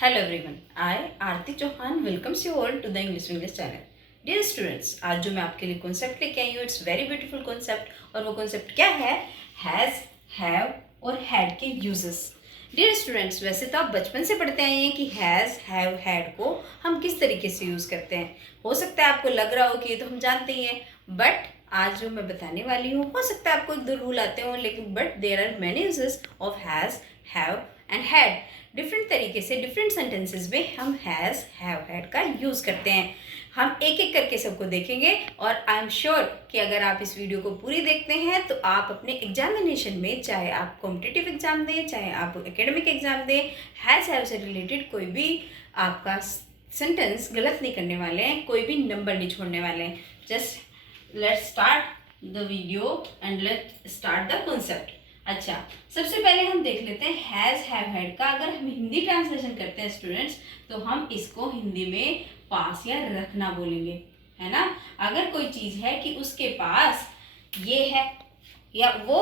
Hello everyone, I Aarti Chauhan welcomes you all to the English channel. Dear students, आज जो मैं आपके लिए कॉन्सेप्ट लेके आई हूँ इट्स वेरी ब्यूटीफुल कॉन्सेप्ट। और वो कॉन्सेप्ट क्या है? हैज़, हैव और हैड के यूजेस। डियर स्टूडेंट्स, वैसे तो आप बचपन से पढ़ते आए हैं कि हैज़, हैव, हैड को हम किस तरीके से यूज़ करते हैं। हो सकता है आपको लग रहा हो कि ये तो हम जानते ही हैं, बट आज जो मैं बताने वाली हूँ हो सकता है आपको एक दो रूल आते हों, लेकिन but there are many uses of has, have and had. Different तरीके से डिफरेंट सेंटेंसेस में हम हैज़, हैव, हैड का यूज़ करते हैं। हम एक एक करके सबको देखेंगे और आई एम श्योर कि अगर आप इस वीडियो को पूरी देखते हैं तो आप अपने एग्जामिनेशन में, चाहे आप कॉम्पिटिटिव एग्जाम दें, चाहे आप एकेडमिक एग्जाम दें, हैज़, हैव से रिलेटेड कोई भी आपका सेंटेंस गलत नहीं करने वाले हैं, कोई भी नंबर नहीं छोड़ने वाले हैं। Just let's start the video and let's start the concept. अच्छा, सबसे पहले हम देख लेते हैं हैज़, हैव, हैड का। अगर हम हिंदी ट्रांसलेशन करते हैं स्टूडेंट्स, तो हम इसको हिंदी में पास या रखना बोलेंगे, है ना। अगर कोई चीज़ है कि उसके पास ये है या वो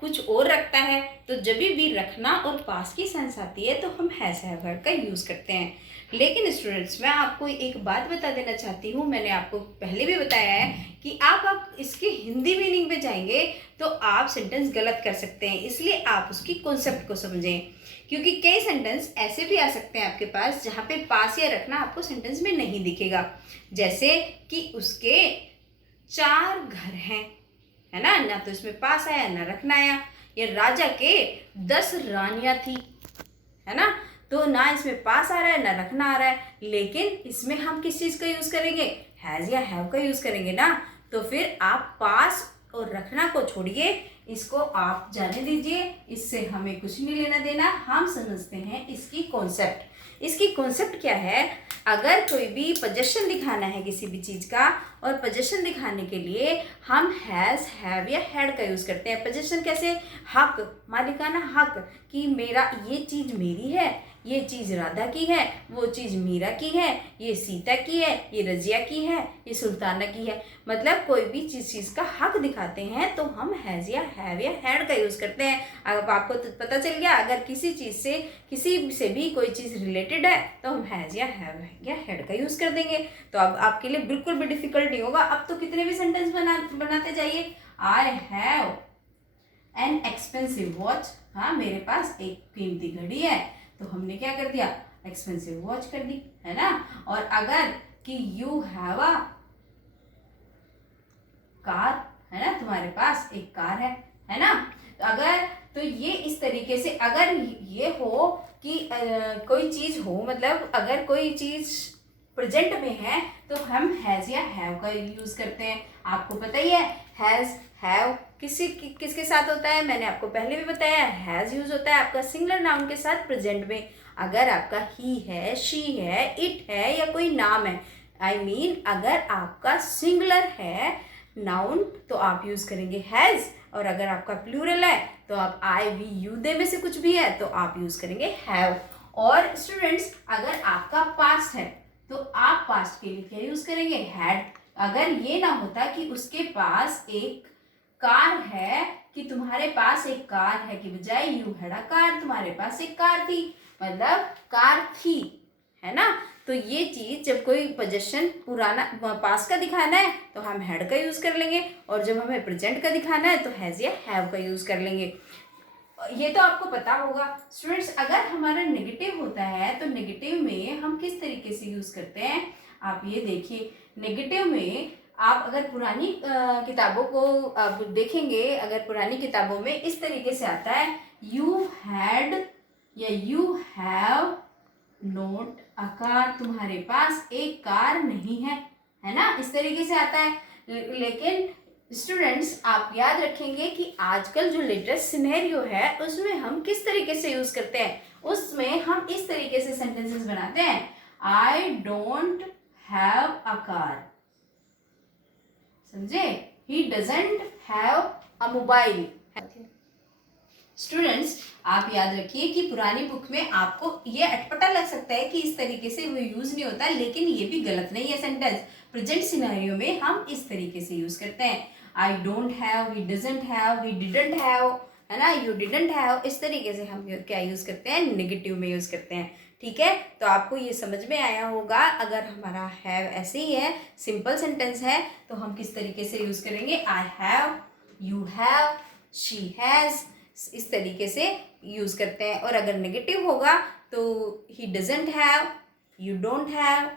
कुछ और रखता है, तो जब भी रखना और पास की सेंस आती है तो हम हैज़, हैव, हैड का यूज़ करते हैं। लेकिन स्टूडेंट्स, मैं आपको एक बात बता देना चाहती हूँ, मैंने आपको पहले भी बताया है कि आप इसके हिंदी मीनिंग पे जाएंगे तो आप सेंटेंस गलत कर सकते हैं। इसलिए आप उसकी कॉन्सेप्ट को समझें, क्योंकि कई सेंटेंस ऐसे भी आ सकते हैं आपके पास जहाँ पे पास या रखना आपको सेंटेंस में नहीं दिखेगा। जैसे कि उसके 4 घर हैं, है ना तो इसमें पास आया ना रखना आया। या राजा के 10 रानियां थी, है ना, तो ना इसमें पास आ रहा है ना रखना आ रहा है, लेकिन इसमें हम किस चीज़ का यूज़ करेंगे? हैज़ या हैव का यूज़ करेंगे ना। तो फिर आप पास और रखना को छोड़िए, इसको आप जाने दीजिए, इससे हमें कुछ नहीं लेना देना। हम समझते हैं इसकी कॉन्सेप्ट। इसकी कॉन्सेप्ट क्या है? अगर कोई भी पोजेशन दिखाना है किसी भी चीज़ का, और पोजेशन दिखाने के लिए हम हैज़, हैव या हैड का यूज़ करते हैं। पोजेशन कैसे? हक, मालिकाना हक, कि मेरा ये चीज़ मेरी है, ये चीज़ राधा की है, वो चीज़ मीरा की है, ये सीता की है, ये रजिया की है, ये सुल्ताना की है। मतलब कोई भी चीज़ का हक दिखाते हैं तो हम हैज़ या हैव या हैड का यूज़ करते हैं। अब आपको तो पता चल गया, अगर किसी चीज़ से किसी से भी कोई चीज़ रिलेटेड है तो हम हैज़ या हैव या हैड का यूज़ कर देंगे। तो अब आपके लिए बिल्कुल भी डिफिकल्ट नहीं होगा। अब तो कितने भी सेंटेंस बनाते जाइए। I have an expensive watch, हाँ मेरे पास एक कीमती घड़ी है, तो हमने क्या कर दिया? एक्सपेंसिव वॉच कर दी, है ना। और अगर कि यू हैव अ कार, है ना, तुम्हारे पास एक कार है ना। तो अगर तो ये इस तरीके से अगर ये हो कि कोई चीज हो, मतलब अगर कोई चीज प्रेजेंट में है तो हम हैज या हैव का यूज करते हैं। आपको पता ही है हैज, हैव किसके साथ होता है? मैंने आपको पहले भी बताया, हैज यूज होता है आपका सिंगुलर नाउन के साथ प्रेजेंट में। अगर आपका ही है, शी है, इट है या कोई नाम है, आई मीन अगर आपका सिंगुलर है नाउन तो आप यूज करेंगे हैज, और अगर आपका प्लूरल है तो आप आई, वी, यू, दे में से कुछ भी है तो आप यूज करेंगे हैव। और स्टूडेंट्स, अगर आपका पास्ट है तो आप पास्ट के लिए क्या यूज करेंगे? हैड। अगर ये ना होता कि उसके पास एक कार है, कि तुम्हारे पास एक कार है, कि बजाय यू हैड अ कार, तुम्हारे पास एक कार थी, मतलब कार थी, है ना। तो ये चीज जब कोई पोजेशन पुराना पास का दिखाना है तो हम हैड का यूज कर लेंगे, और जब हमें प्रेजेंट का दिखाना है तो हैज या हैव का यूज कर लेंगे। ये तो आपको पता होगा। स्टूडेंट्स, अगर हमारा नेगेटिव होता है तो नेगेटिव में हम किस तरीके से यूज करते हैं? आप ये देखिए, नेगेटिव में आप अगर पुरानी किताबों को आप देखेंगे, अगर पुरानी किताबों में इस तरीके से आता है, यू हैड या you have note a car, तुम्हारे पास एक कार नहीं है ना, इस तरीके से आता है। लेकिन स्टूडेंट्स, आप याद रखेंगे कि आजकल जो लेटेस्ट सिनेरियो है उसमें हम किस तरीके से यूज करते हैं? उसमें हम इस तरीके से सेंटेंसेस बनाते हैं, I don't have a car, समझे, he doesn't have a mobile. Students, आप याद रखिए कि पुरानी बुक में आपको ये अटपटा लग सकता है कि इस तरीके से वो यूज नहीं होता, लेकिन ये भी गलत नहीं है सेंटेंस। प्रेजेंट सिनेरियो में हम इस तरीके से यूज करते हैं, I don't have, he doesn't have, he didn't have, है ना, यू डिडंट हैव, इस तरीके से हम क्या यूज़ करते हैं, नेगेटिव में यूज़ करते हैं। ठीक है, तो आपको ये समझ में आया होगा। अगर हमारा हैव ऐसे ही है, सिंपल सेंटेंस है, तो हम किस तरीके से यूज़ करेंगे, I have, you have, she has, इस तरीके से यूज़ करते हैं। और अगर नेगेटिव होगा तो ही doesn't have, you don't have,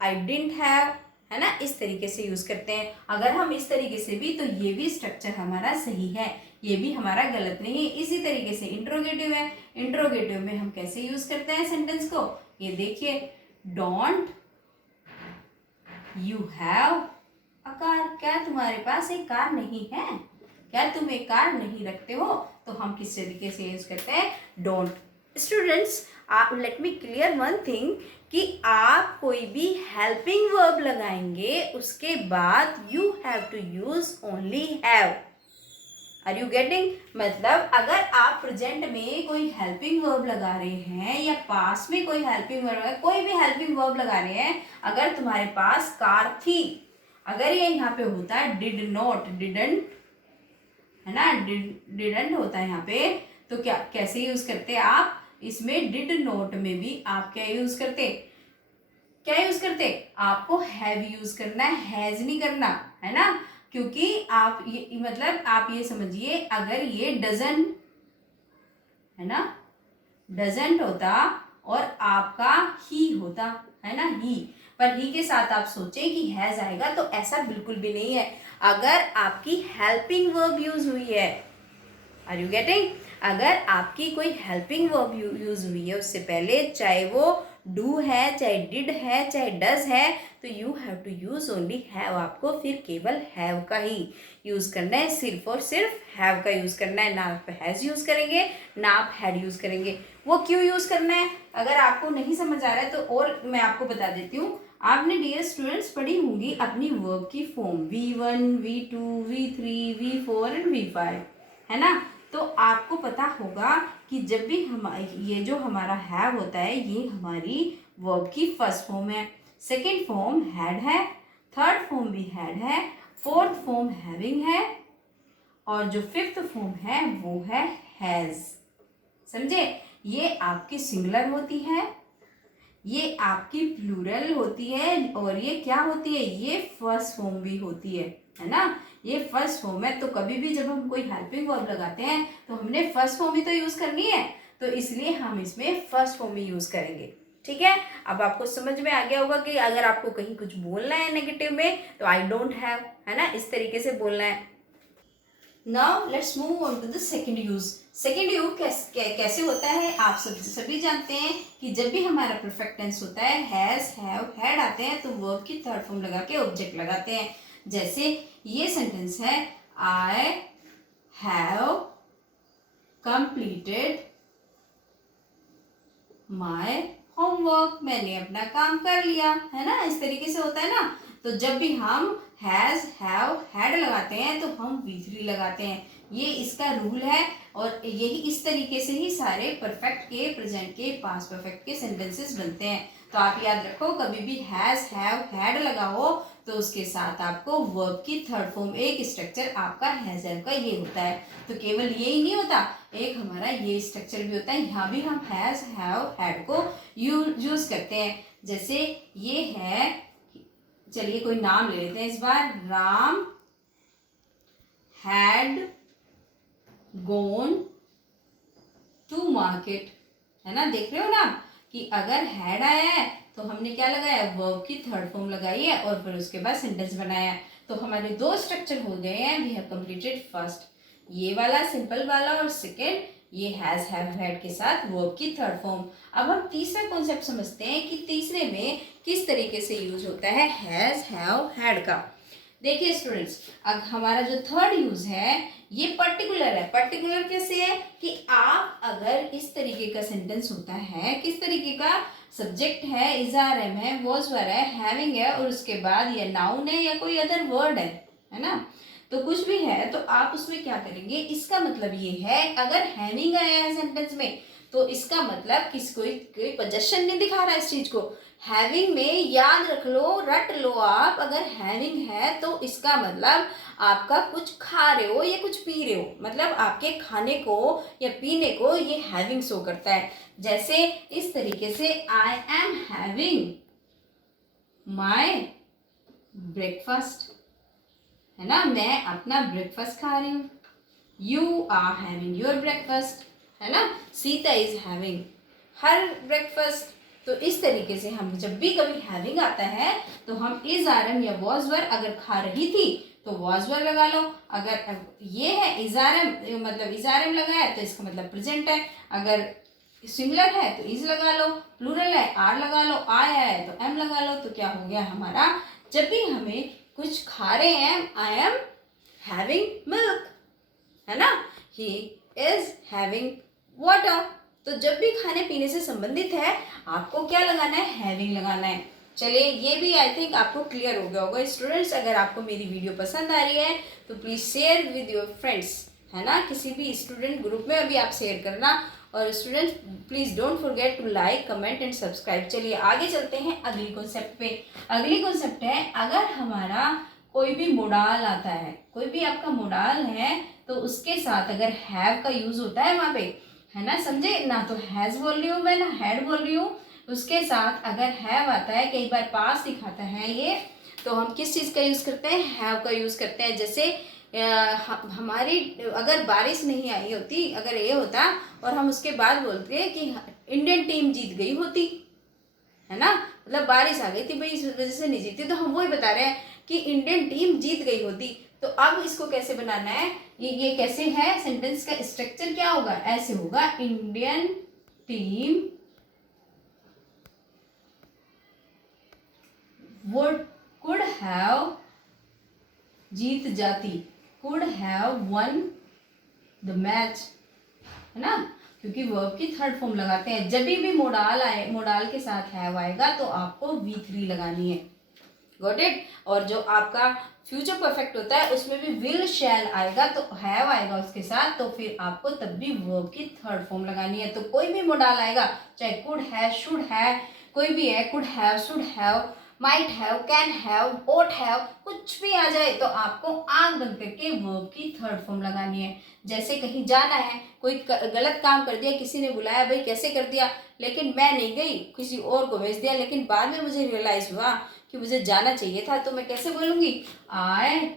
I didn't have, है ना, इस तरीके से यूज़ करते हैं। अगर हम इस तरीके से भी, तो ये भी स्ट्रक्चर हमारा सही है, ये भी हमारा गलत नहीं है। इसी तरीके से इंट्रोगेटिव है, इंट्रोगेटिव में हम कैसे यूज़ करते हैं सेंटेंस को, ये देखिए, don't you have a car, क्या तुम्हारे पास एक कार नहीं है, क्या तुम एक कार नहीं रखते हो, तो हम किस तरीके से यूज़ करते हैं, don't. Students, let me clear one thing कि आप कोई भी हेल्पिंग वर्ब लगाएंगे उसके बाद you have to use only have. Are you getting? मतलब अगर आप प्रेजेंट में कोई हेल्पिंग वर्ब लगा रहे हैं या पास में कोई हेल्पिंग वर्ब, कोई भी हेल्पिंग वर्ब लगा रहे हैं, अगर तुम्हारे पास कार थी, अगर ये यहाँ पे होता है डिड नॉट, डिडंट, है ना, डिडंट होता है यहाँ पे, तो क्या कैसे यूज करते आप, इसमें डिड नॉट में भी आप क्या यूज करते, क्या यूज करते, आपको हैव यूज करना है, हैज नहीं करना, है ना, क्योंकि आप ये मतलब आप ये समझिए, अगर ये डजंट, है ना, डजंट होता और आपका ही होता, है ना, ही, पर ही के साथ आप सोचें कि हैज आएगा, तो ऐसा बिल्कुल भी नहीं है। अगर आपकी हेल्पिंग वर्ब यूज हुई है, आर यू गेटिंग, अगर आपकी कोई हेल्पिंग वर्ब यूज हुई है उससे पहले, चाहे वो डू है, चाहे डिड है, चाहे डज है, तो you have to use only have, आपको फिर केवल हैव का ही यूज करना है, सिर्फ और सिर्फ हैव का यूज करना है, ना आप हैज यूज करेंगे, ना आप हैड यूज करेंगे। वो क्यों यूज करना है, अगर आपको नहीं समझ आ रहा है तो और मैं आपको बता देती हूँ। आपने डियर स्टूडेंट्स पढ़ी होंगी अपनी वर्ब की form V1, V2, V3, V4 and V5, है ना, तो आपको पता होगा कि जब भी हम ये जो हमारा हैव होता है, ये हमारी वर्ब की फर्स्ट फॉर्म है, सेकंड फॉर्म हैड है, थर्ड फॉर्म भी हैड है, फोर्थ फॉर्म हैविंग है, और जो फिफ्थ फॉर्म है वो है हैज। समझे, ये आपकी सिंगुलर होती है, ये आपकी प्लूरल होती है, और ये क्या होती है, ये फर्स्ट फॉर्म भी होती है ना, ये फर्स्ट फॉर्म है। तो कभी भी जब हम कोई हेल्पिंग वर्ब लगाते हैं तो हमने फर्स्ट फॉर्म ही तो यूज करनी है, तो इसलिए हम इसमें फर्स्ट फॉर्म ही यूज करेंगे। ठीक है, अब आपको समझ में आ गया होगा कि अगर आपको कहीं कुछ बोलना है नेगेटिव में, तो आई डोंट हैव, है ना, इस तरीके से बोलना है। Now let's move on to the second use. Second use कैसे होता है, आप सभी जानते हैं कि जब भी हमारा परफेक्ट टेंस होता है, हैज, हैव, हैड आते हैं, तो वर्ब की थर्ड फॉर्म लगा के ऑब्जेक्ट लगाते हैं। जैसे ये सेंटेंस है, I have completed my homework, मैंने अपना काम कर लिया, है ना, इस तरीके से होता है ना। तो जब भी हम हैज, हैव, हैड लगाते हैं तो हम V3 लगाते हैं, ये इसका रूल है, और यही इस तरीके से ही सारे परफेक्ट के, प्रेजेंट के, पास्ट परफेक्ट के सेंटेंसेस बनते हैं। तो आप याद रखो, कभी भी हैज, हैव, हैड लगाओ तो उसके साथ आपको वर्ब की थर्ड फॉर्म, एक स्ट्रक्चर आपका हैज, हैव का ये होता है। तो केवल ये ही नहीं होता, एक हमारा ये स्ट्रक्चर भी होता है, यहाँ भी हम हैज, हैव, हैड को यूज करते हैं। जैसे ये है, चलिए कोई नाम ले लेते हैं इस बार, Ram had gone to market, है ना, देख रहे हो ना कि अगर हैड आया है तो हमने क्या लगाया, वर्ब की थर्ड फॉर्म लगाई है, और फिर उसके बाद सेंटेंस बनाया है। तो हमारे दो स्ट्रक्चर हो गए हैं, वी हैव कंप्लीटेड फर्स्ट ये वाला सिंपल वाला, और सेकेंड ये हैज, हैव, हैड के साथ वर्ब की थर्ड फॉर्म। अब हम तीसरा कॉन्सेप्ट समझते हैं कि तीसरे में किस तरीके से यूज होता है हैज, हैव, हैड का। देखिए स्टूडेंट्स, अब हमारा जो थर्ड यूज है ये पर्टिकुलर है। पर्टिकुलर कैसे है कि आप अगर इस तरीके का सेंटेंस होता है, किस तरीके का, सब्जेक्ट है, इज आर एम है, वॉज वर है, हैविंग है, और उसके बाद या नाउन है या कोई अदर वर्ड है ना, तो कुछ भी है, तो आप उसमें क्या करेंगे, इसका मतलब ये है, अगर हैविंग आया है सेंटेंस में तो इसका मतलब कोई पोजेशन नहीं दिखा रहा है इस चीज को, हैविंग में याद रख लो, रट लो आप, अगर हैविंग है तो इसका मतलब आपका कुछ खा रहे हो या कुछ पी रहे हो, मतलब आपके खाने को या पीने को ये हैविंग शो करता है। जैसे इस तरीके से I am having my breakfast, है ना, मैं अपना ब्रेकफास्ट खा रही हूँ। You are having your breakfast, है ना, Sita is having her breakfast. तो इस तरीके से हम जब भी कभी हैविंग आता है तो हम इज आर एम या वॉज वर, अगर खा रही थी तो वॉज वर लगा लो, अगर ये है इज आर एम मतलब इज आर एम लगा है तो इसका मतलब प्रेजेंट है, अगर सिंगुलर है तो इज लगा लो, प्लूरल है आर लगा लो, आया है तो एम लगा लो। तो क्या हो गया हमारा, जब भी हमें कुछ खा रहे हैं, आई एम हैविंग मिल्क, है ना, ही इज हैविंग वाटर। तो जब भी खाने पीने से संबंधित है आपको क्या लगाना है, हैविंग लगाना है। चलिए ये भी आई थिंक आपको क्लियर हो गया होगा। स्टूडेंट्स, अगर आपको मेरी वीडियो पसंद आ रही है तो please share with your friends, है ना, किसी भी स्टूडेंट ग्रुप में अभी आप शेयर करना। और students please don't forget to like, comment and subscribe. चलिए आगे चलते हैं अगली कॉन्सेप्ट पे। अगली कॉन्सेप्ट है, अगर हमारा कोई भी मोडाल आता है, कोई भी आपका मोडाल है तो उसके साथ अगर हैव का यूज़ होता है वहाँ पे, है ना, समझे ना, तो हैज़ बोल रही हूँ मैं ना हैड बोल रही हूँ, उसके साथ अगर हैव आता है, कई बार पास दिखाता है ये, तो हम किस चीज़ का यूज़ करते हैं, हैव का यूज़ करते हैं। जैसे हमारी अगर बारिश नहीं आई होती, अगर ये होता और हम उसके बाद बोलते हैं कि इंडियन टीम जीत गई होती, है ना, मतलब बारिश आ गई थी भाई इस वजह से नहीं जीती, तो हम वही बता रहे हैं कि इंडियन टीम जीत गई होती। तो अब इसको कैसे बनाना है, ये कैसे है, सेंटेंस का स्ट्रक्चर क्या होगा, ऐसे होगा, Indian team would could have जीत जाती, could have won the match, है ना, क्योंकि वर्ब की थर्ड फॉर्म लगाते हैं। जब भी मोडाल आए, मोडाल के साथ हैव आएगा तो आपको V3 लगानी है, गॉट इट। और जो आपका फ्यूचर परफेक्ट होता है उसमें भी विल शैल आएगा तो हैव आएगा उसके साथ, तो फिर आपको तब भी वर्ब की थर्ड फॉर्म लगानी है। तो कोई भी मोडाल आएगा, चाहे कुड है, शुड है, कोई भी है, could have, should have, might have, can have, ought have, कुछ भी आ जाए तो आपको आंख बंद करके वर्ब की थर्ड फॉर्म लगानी है। जैसे कहीं जाना है, कोई गलत काम कर दिया, किसी ने बुलाया, भाई कैसे कर दिया, लेकिन मैं नहीं गई, किसी और को भेज दिया, लेकिन बाद में मुझे रियलाइज हुआ कि मुझे जाना चाहिए था, तो मैं कैसे बोलूंगी, I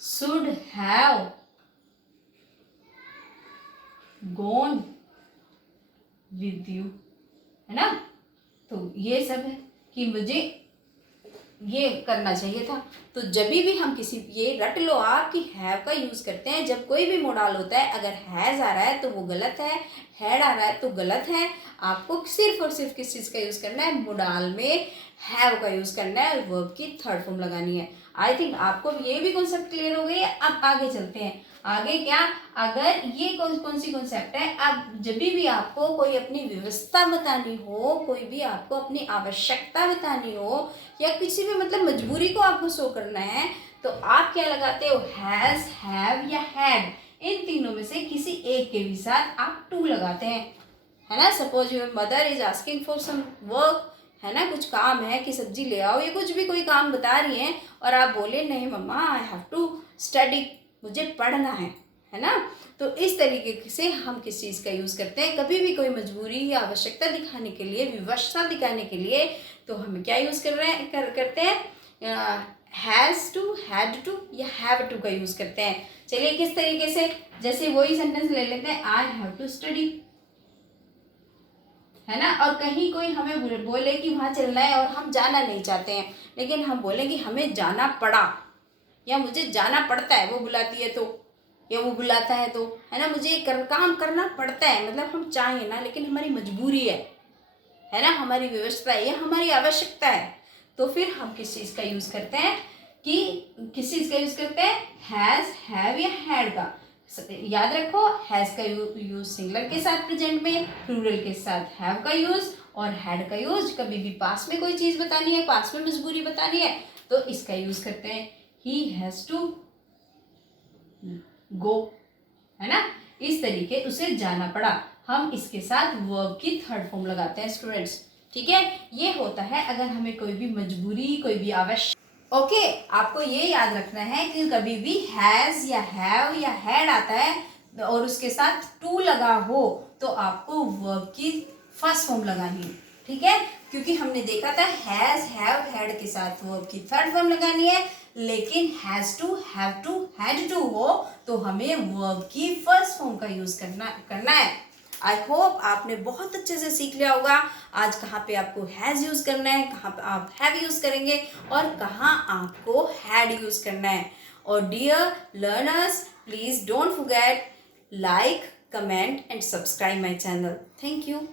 should have gone with you, है ना। तो ये सब है कि मुझे ये करना चाहिए था। तो जब भी हम किसी, ये रट लो आप कि हैव का यूज़ करते हैं जब कोई भी मोडाल होता है, अगर हैज़ आ रहा है तो वो गलत है, हैड आ रहा है तो गलत है। आपको सिर्फ और सिर्फ किस चीज़ का यूज़ करना है, मोडाल में हैव का यूज़ करना है और वर्ब की थर्ड फॉर्म लगानी है। आई थिंक आपको ये भी कॉन्सेप्ट क्लियर हो गई है। अब आगे चलते हैं। आगे क्या, अगर ये कौन सी कॉन्सेप्ट है, अब जब भी आपको कोई अपनी व्यवस्था बतानी हो, कोई भी आपको अपनी आवश्यकता बतानी हो या किसी भी मतलब मजबूरी को आपको शो करना है, तो आप क्या लगाते हो, हैज़, हैव या हैड, इन तीनों में से किसी एक के भी साथ आप टू लगाते हैं, है ना। Suppose your mother is asking for some work, है ना, कुछ काम है कि सब्जी ले आओ या कुछ भी कोई काम बता रही हैं और आप बोले नहीं मम्मा आई हैव टू स्टडी, मुझे पढ़ना है ना। तो इस तरीके से हम किस चीज़ का यूज़ करते हैं, कभी भी कोई मजबूरी या आवश्यकता दिखाने के लिए, विवशता दिखाने के लिए, तो हम क्या यूज़ कर रहे हैं, करते हैं, हैज़ टू, हैड टू या हैव टू का यूज़ करते हैं। चलिए किस तरीके से, जैसे वही सेंटेंस ले लेते हैं, आई हैव टू स्टडी, है ना, और कहीं कोई हमें बोले कि वहाँ चलना है और हम जाना नहीं चाहते हैं, लेकिन हम बोलेंगे हमें जाना पड़ा या मुझे जाना पड़ता है, वो बुलाती है तो या वो बुलाता है तो, है ना, मुझे काम करना पड़ता है, मतलब हम चाहें ना लेकिन हमारी मजबूरी है ना, हमारी व्यवस्था है या हमारी आवश्यकता है। तो फिर हम किस चीज़ का यूज़ करते हैं, कि किस चीज़ का यूज़ करते हैं, हैज़, हैव या हैड का। याद रखो, हैज़ का यूज सिंगुलर के साथ प्रेजेंट में, प्लूरल के साथ हैव का यूज, और हैड का यूज कभी भी पास में कोई चीज़ बतानी है, पास में मजबूरी बतानी है तो इसका यूज़ करते हैं, ही हैज़ टू गो, है ना, इस तरीके उसे जाना पड़ा। हम इसके साथ वर्ब की थर्ड फॉर्म लगाते हैं स्टूडेंट्स। ठीक है, ये होता है अगर हमें कोई भी मजबूरी, कोई भी आवश्यक। ओके, आपको ये याद रखना है कि कभी भी हैज या हैव या हैड आता है और उसके साथ टू लगा हो तो आपको वर्ब की फर्स्ट फॉर्म लगानी है, ठीक है, क्योंकि हमने देखा था हैज, हैव, हैड के साथ वर्ब की थर्ड फॉर्म लगानी है, लेकिन has to, have to, had to हो तो हमें वर्ब की फर्स्ट फॉर्म का यूज करना है। आई होप आपने बहुत अच्छे से सीख लिया होगा आज कहाँ पे आपको हैज़ यूज़ करना है, कहाँ पे आप हैव यूज़ करेंगे और कहाँ आपको हैड यूज़ करना है। और dear learners, please don't forget like, comment and subscribe my channel. Thank you.